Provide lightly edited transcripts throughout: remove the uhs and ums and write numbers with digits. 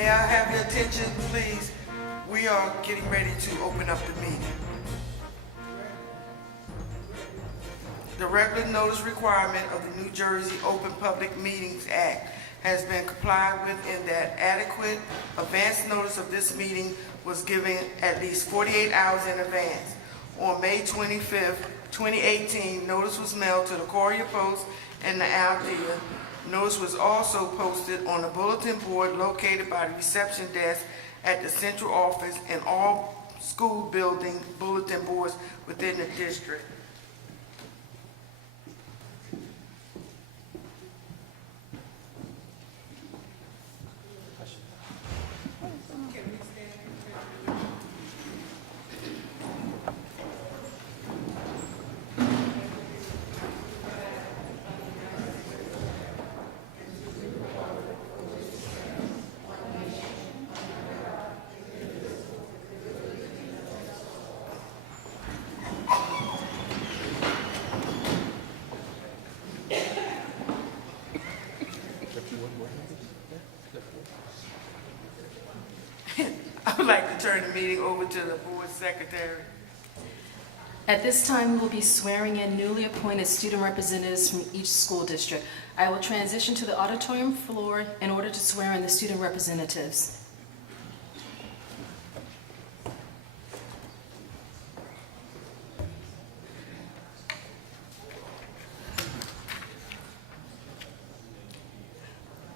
May I have your attention, please? We are getting ready to open up the meeting. The regular notice requirement of the New Jersey Open Public Meetings Act has been complied with in that adequate advance notice of this meeting was given at least 48 hours in advance. On May 25th, 2018, notice was mailed to the Courier Post and the Aldea. Notice was also posted on a bulletin board located by the reception desk at the central office and all school building bulletin boards within the district. I would like to turn the meeting over to the board secretary. At this time, we will be swearing in newly appointed student representatives from each school district. I will transition to the auditorium floor in order to swear in the student representatives.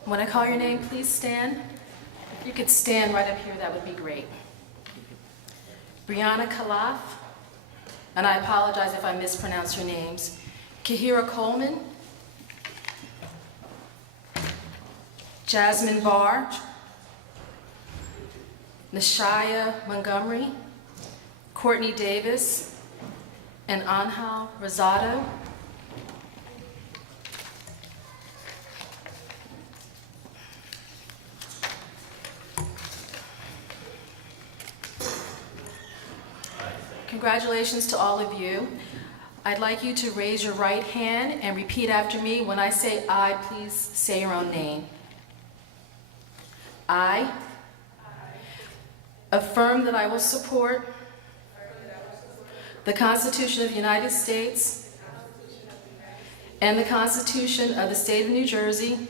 When I call your name, please stand. If you could stand right up here, that would be great. Brianna Kalaf, and I apologize if I mispronounce your names. Kahira Coleman, Jasmine Barr, Nashaya Montgomery, Courtney Davis, and Angel Rosado. Congratulations to all of you. I'd like you to raise your right hand and repeat after me. When I say I, please say your own name. I affirm that I will support the Constitution of the United States and the Constitution of the State of New Jersey,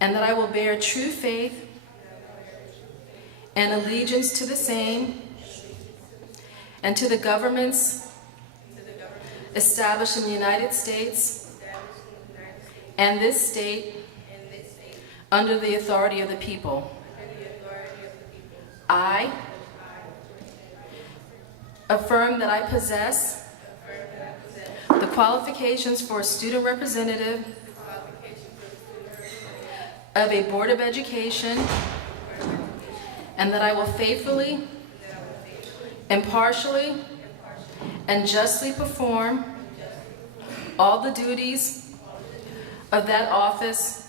and that I will bear true faith and allegiance to the same and to the governments established in the United States and this state under the authority of the people. I affirm that I possess the qualifications for a student representative of a Board of Education, and that I will faithfully, impartially, and justly perform all the duties of that office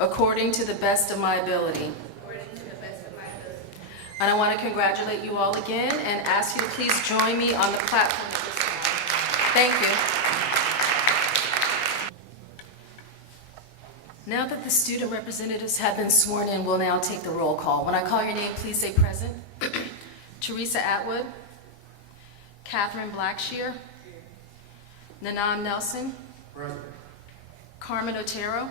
according to the best of my ability. And I want to congratulate you all again and ask you to please join me on the platform at this time. Thank you. Now that the student representatives have been sworn in, we'll now take the roll call. When I call your name, please say present. Teresa Atwood, Catherine Blackshear, Nanam Nelson, present. Carmen Otero,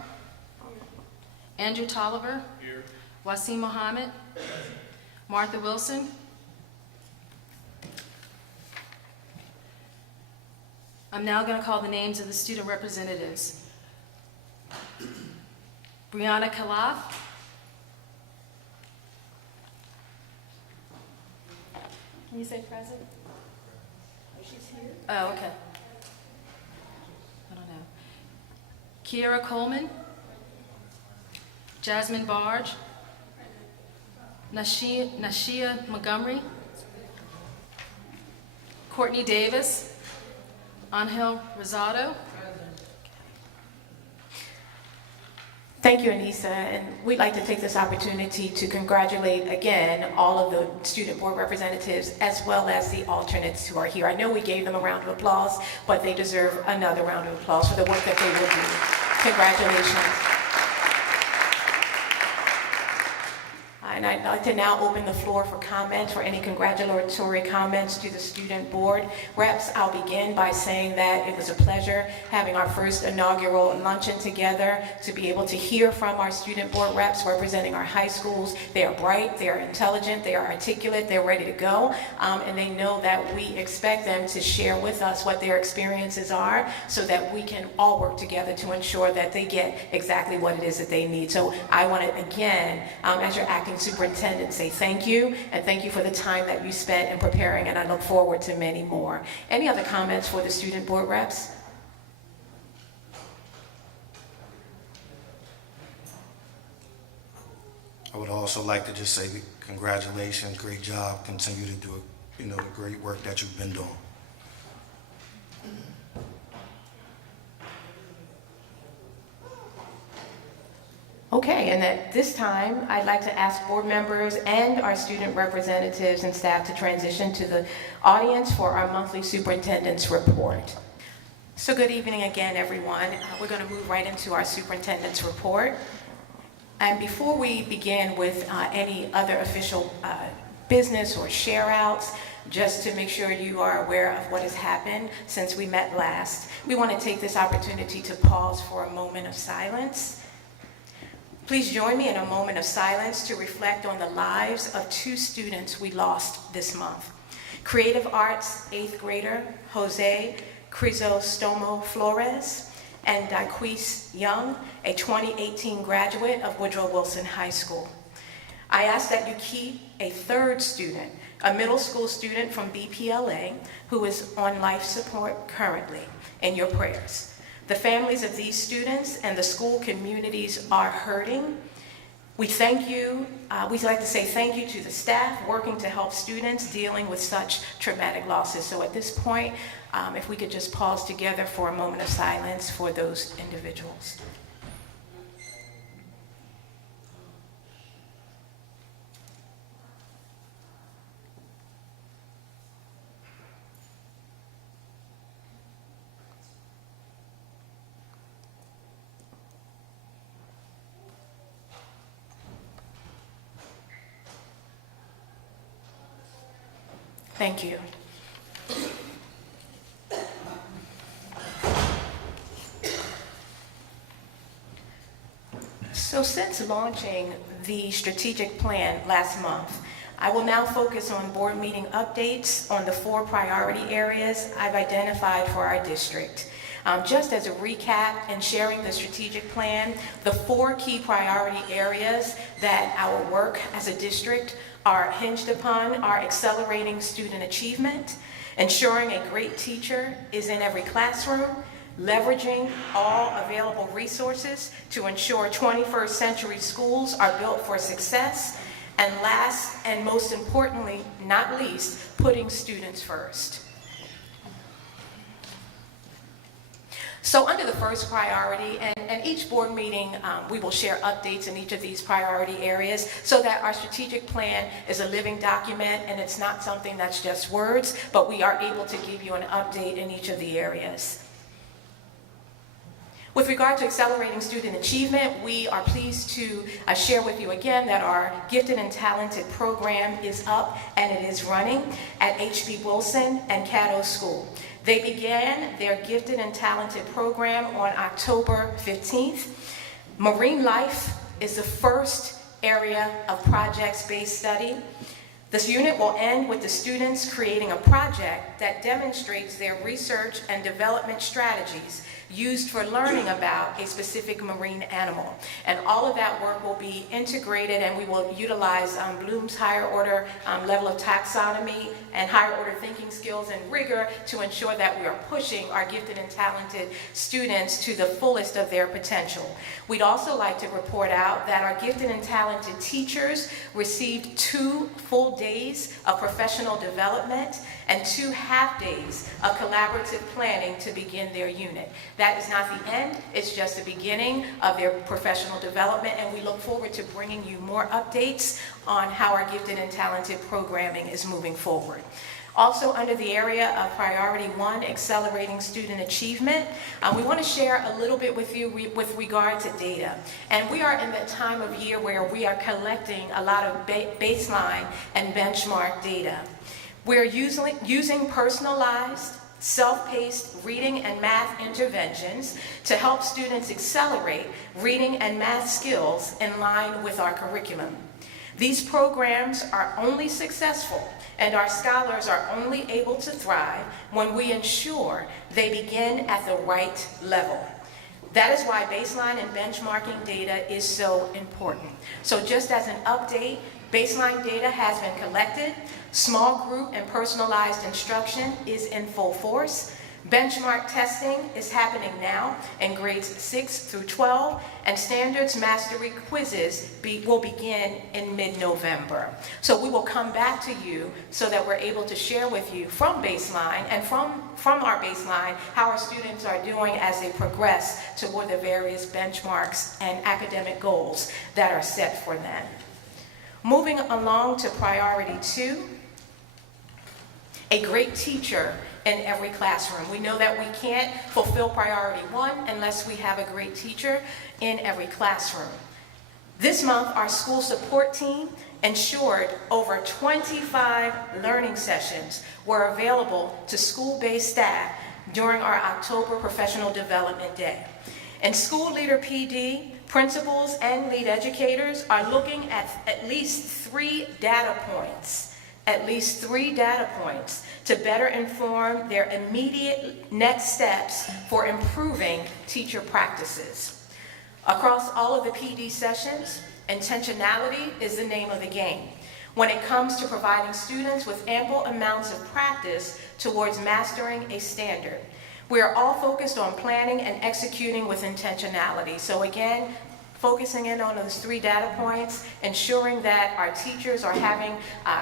Andrew Tolliver, here. Wasim Mohammed, Martha Wilson, I'm now going to call the names of the student representatives. Brianna Kalaf, can you say present? Oh, she's here? Oh, okay. I don't know. Kiera Coleman, Jasmine Barge, Nashia Montgomery, Courtney Davis, Angel Rosado. Thank you, Anissa, and we'd like to take this opportunity to congratulate again all of the student board representatives as well as the alternates who are here. I know we gave them a round of applause, but they deserve another round of applause for the work that they will do. Congratulations. And I'd like to now open the floor for comments or any congratulatory comments to the student board reps. I'll begin by saying that it was a pleasure having our first inaugural luncheon together to be able to hear from our student board reps representing our high schools. They are bright, they are intelligent, they are articulate, they're ready to go, and they know that we expect them to share with us what their experiences are so that we can all work together to ensure that they get exactly what it is that they need. So I want to again, as your acting superintendent, say thank you, and thank you for the time that you spent in preparing, and I look forward to many more. Any other comments for the student board reps? I would also like to just say congratulations, great job, continue to do the great work that you've been doing. Okay, and at this time, I'd like to ask board members and our student representatives and staff to transition to the audience for our monthly superintendent's report. So good evening again, everyone. We're going to move right into our superintendent's report. And before we begin with any other official business or share outs, just to make sure you are aware of what has happened since we met last, we want to take this opportunity to pause for a moment of silence. Please join me in a moment of silence to reflect on the lives of two students we lost this month. Creative Arts 8th grader Jose Crisostomo Flores and Daquise Young, a 2018 graduate of Woodrow Wilson High School. I ask that you keep a third student, a middle school student from BPLA, who is on life support currently, in your prayers. The families of these students and the school communities are hurting. We thank you. We'd like to say thank you to the staff working to help students dealing with such traumatic losses. So at this point, if we could just pause together for a moment of silence for those individuals. Thank you. So since launching the strategic plan last month, I will now focus on board meeting updates on the 4 priority areas I've identified for our district. Just as a recap and sharing the strategic plan, the 4 key priority areas that our work as a district are hinged upon are accelerating student achievement, ensuring a great teacher is in every classroom, leveraging all available resources to ensure 21st century schools are built for success, and last and most importantly, not least, putting students first. So under the first priority, and each board meeting, we will share updates in each of these priority areas so that our strategic plan is a living document and it's not something that's just words, but we are able to give you an update in each of the areas. With regard to accelerating student achievement, we are pleased to share with you again that our Gifted and Talented program is up and it is running at H.B. Wilson and Caddo School. They began their Gifted and Talented program on October 15th. Marine life is the first area of projects-based study. This unit will end with the students creating a project that demonstrates their research and development strategies used for learning about a specific marine animal. And all of that work will be integrated, and we will utilize Bloom's higher order level of taxonomy and higher order thinking skills and rigor to ensure that we are pushing our gifted and talented students to the fullest of their potential. We'd also like to report out that our gifted and talented teachers received 2 full days of professional development and 2 half days of collaborative planning to begin their unit. That is not the end, it's just the beginning of their professional development, and we look forward to bringing you more updates on how our gifted and talented programming is moving forward. Also, under the area of Priority 1, Accelerating Student Achievement, we want to share a little bit with you with regard to data. And we are in the time of year where we are collecting a lot of baseline and benchmark data. We're using personalized, self-paced reading and math interventions to help students accelerate reading and math skills in line with our curriculum. These programs are only successful and our scholars are only able to thrive when we ensure they begin at the right level. That is why baseline and benchmarking data is so important. So just as an update, baseline data has been collected, small group and personalized instruction is in full force, benchmark testing is happening now in grades 6 through 12, and standards mastery quizzes will begin in mid-November. So we will come back to you so that we're able to share with you from baseline and from our baseline how our students are doing as they progress toward the various benchmarks and academic goals that are set for them. Moving along to Priority 2, a great teacher in every classroom. We know that we can't fulfill Priority 1 unless we have a great teacher in every classroom. This month, our school support team ensured over 25 learning sessions were available to school-based staff during our October Professional Development Day. And School Leader PD, principals, and lead educators are looking at least 3 data points to better inform their immediate next steps for improving teacher practices. Across all of the PD sessions, intentionality is the name of the game when it comes to providing students with ample amounts of practice towards mastering a standard. We are all focused on planning and executing with intentionality. So again, focusing in on those 3 data points, ensuring that our teachers are having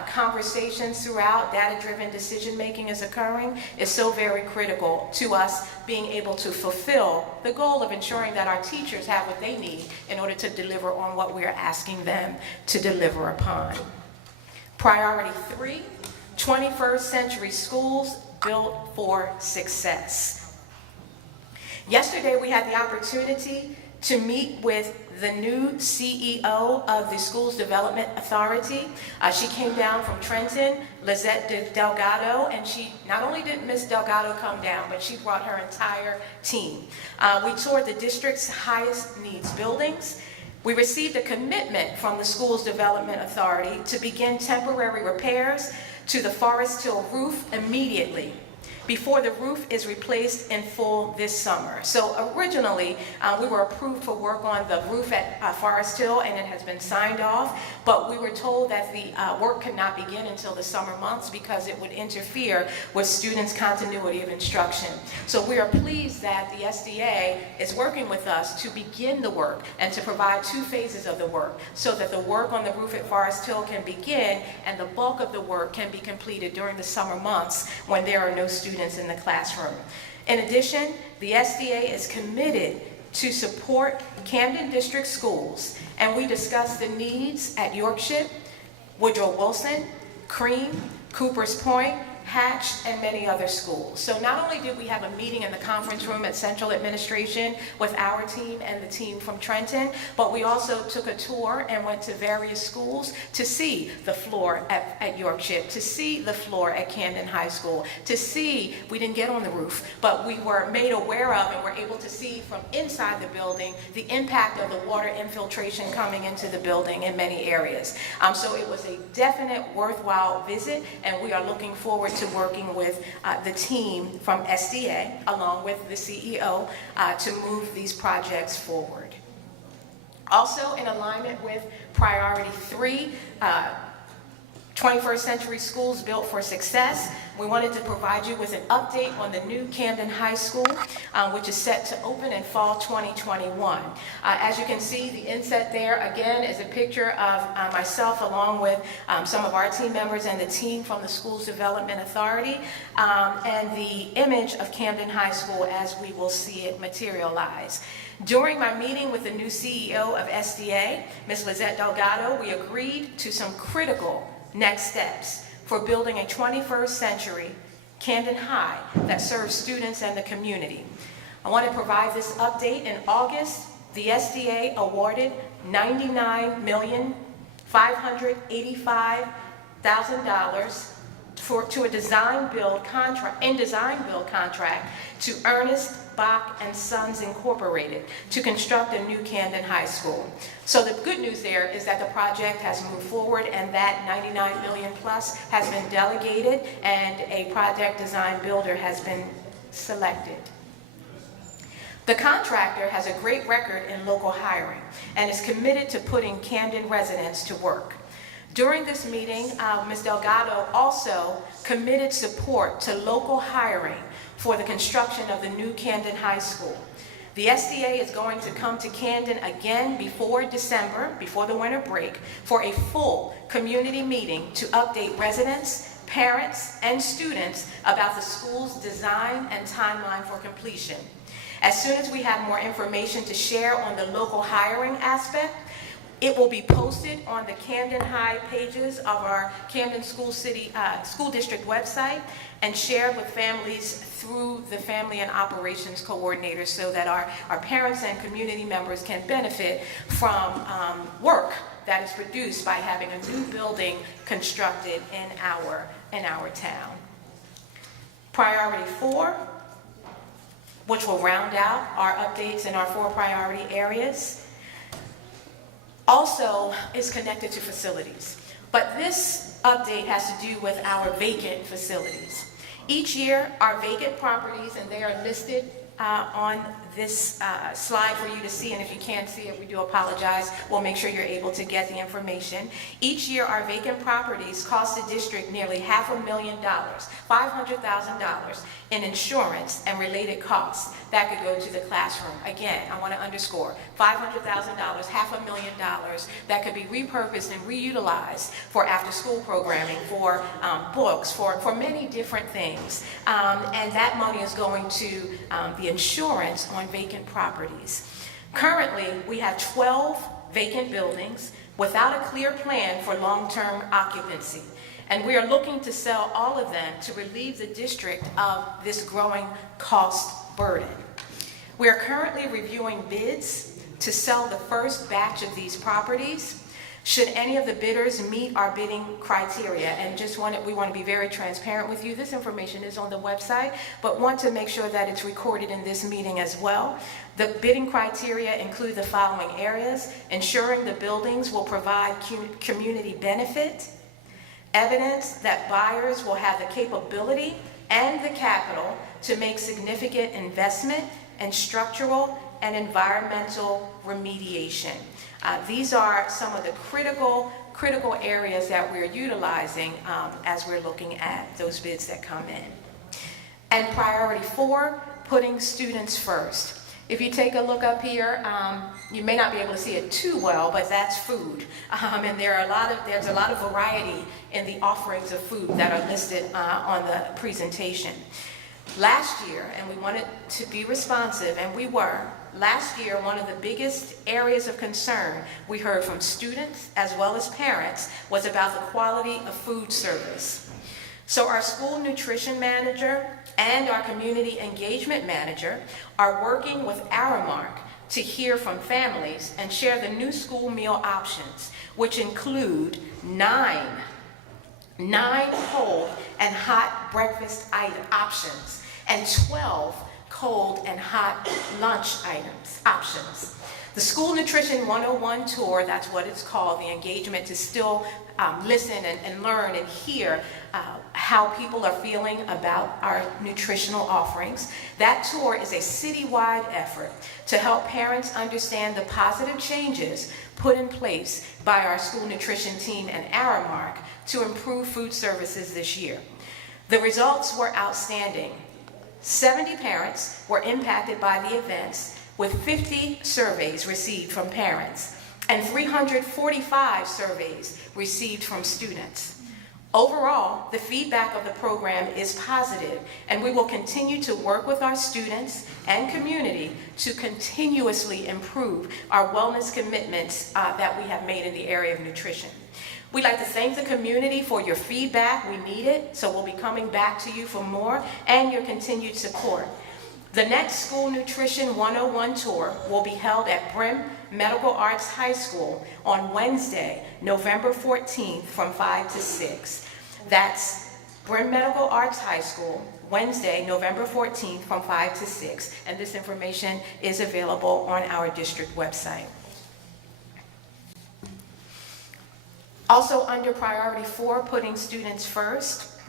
conversations throughout, data-driven decision-making is occurring, is so very critical to us being able to fulfill the goal of ensuring that our teachers have what they need in order to deliver on what we are asking them to deliver upon. Priority 3, 21st century schools built for success. Yesterday, we had the opportunity to meet with the new CEO of the Schools Development Authority. She came down from Trenton, Lizette Delgado, and she not only did Ms. Delgado come down, but she brought her entire team. We toured the district's highest needs buildings. We received a commitment from the Schools Development Authority to begin temporary repairs to the Forest Hill roof immediately, before the roof is replaced in full this summer. So originally, we were approved for work on the roof at Forest Hill, and it has been signed off, but we were told that the work could not begin until the summer months because it would interfere with students' continuity of instruction. So we are pleased that the SDA is working with us to begin the work and to provide 2 phases of the work so that the work on the roof at Forest Hill can begin and the bulk of the work can be completed during the summer months when there are no students in the classroom. In addition, the SDA is committed to support Camden District schools, and we discussed the needs at Yorkshire, Woodrow Wilson, Cream, Coopers Point, Hatch, and many other schools. So not only did we have a meeting in the conference room at Central Administration with our team and the team from Trenton, but we also took a tour and went to various schools to see the floor at Yorkshire, to see the floor at Camden High School, to see, we didn't get on the roof, but we were made aware of and were able to see from inside the building the impact of the water infiltration coming into the building in many areas. So it was a definite worthwhile visit, and we are looking forward to working with the team from SDA, along with the CEO, to move these projects forward. Also, in alignment with Priority 3, 21st Century Schools Built for Success, we wanted to provide you with an update on the new Camden High School, which is set to open in fall 2021. As you can see, the inset there, again, is a picture of myself along with some of our team members and the team from the Schools Development Authority, and the image of Camden High School as we will see it materialize. During my meeting with the new CEO of SDA, Ms. Lizette Delgado, we agreed to some critical next steps for building a 21st century Camden High that serves students and the community. I want to provide this update. In August, the SDA awarded $99,585,000 to a design-build contract to Ernest Bach and Sons Incorporated to construct a new Camden High School. So the good news there is that the project has moved forward, and that $99 million plus has been delegated, and a project design builder has been selected. The contractor has a great record in local hiring and is committed to putting Camden residents to work. During this meeting, Ms. Delgado also committed support to local hiring for the construction of the new Camden High School. The SDA is going to come to Camden again before December, before the winter break, for a full community meeting to update residents, parents, and students about the school's design and timeline for completion. As soon as we have more information to share on the local hiring aspect, it will be posted on the Camden High pages of our Camden School District website and shared with families through the Family and Operations Coordinator, so that our parents and community members can benefit from work that is produced by having a new building constructed in our town. Priority 4, which will round out our updates in our 4 priority areas, also is connected to facilities. But this update has to do with our vacant facilities. Each year, our vacant properties, and they are listed on this slide for you to see, and if you can't see it, we do apologize. We'll make sure you're able to get the information. Each year, our vacant properties cost the district nearly $500,000, $500,000 in insurance and related costs that could go to the classroom. Again, I want to underscore, $500,000, $500,000 that could be repurposed and reutilized for after-school programming, for books, for many different things. And that money is going to the insurance on vacant properties. Currently, we have 12 vacant buildings without a clear plan for long-term occupancy. And we are looking to sell all of them to relieve the district of this growing cost burden. We are currently reviewing bids to sell the first batch of these properties. Should any of the bidders meet our bidding criteria, and we want to be very transparent with you. This information is on the website, but want to make sure that it's recorded in this meeting as well. The bidding criteria include the following areas: ensuring the buildings will provide community benefit, evidence that buyers will have the capability and the capital to make significant investment, and structural and environmental remediation. These are some of the critical areas that we're utilizing as we're looking at those bids that come in. And priority 4, putting students first. If you take a look up here, you may not be able to see it too well, but that's food. And there's a lot of variety in the offerings of food that are listed on the presentation. Last year, and we wanted to be responsive, and we were, last year, one of the biggest areas of concern we heard from students as well as parents was about the quality of food service. So our school nutrition manager and our community engagement manager are working with Aramark to hear from families and share the new school meal options, which include 9 cold and hot breakfast options and 12 cold and hot lunch options. The School Nutrition 101 tour, that's what it's called, the engagement to still listen and learn and hear how people are feeling about our nutritional offerings. That tour is a citywide effort to help parents understand the positive changes put in place by our school nutrition team and Aramark to improve food services this year. The results were outstanding. 70 parents were impacted by the events, with 50 surveys received from parents and 345 surveys received from students. Overall, the feedback of the program is positive, and we will continue to work with our students and community to continuously improve our wellness commitments that we have made in the area of nutrition. We'd like to thank the community for your feedback. We need it, so we'll be coming back to you for more and your continued support. The next School Nutrition 101 tour will be held at Brim Medical Arts High School on Wednesday, November 14th from 5 to 6. That's Brim Medical Arts High School, Wednesday, November 14th from 5 to 6. And this information is available on our district website. Also under priority 4, putting students first,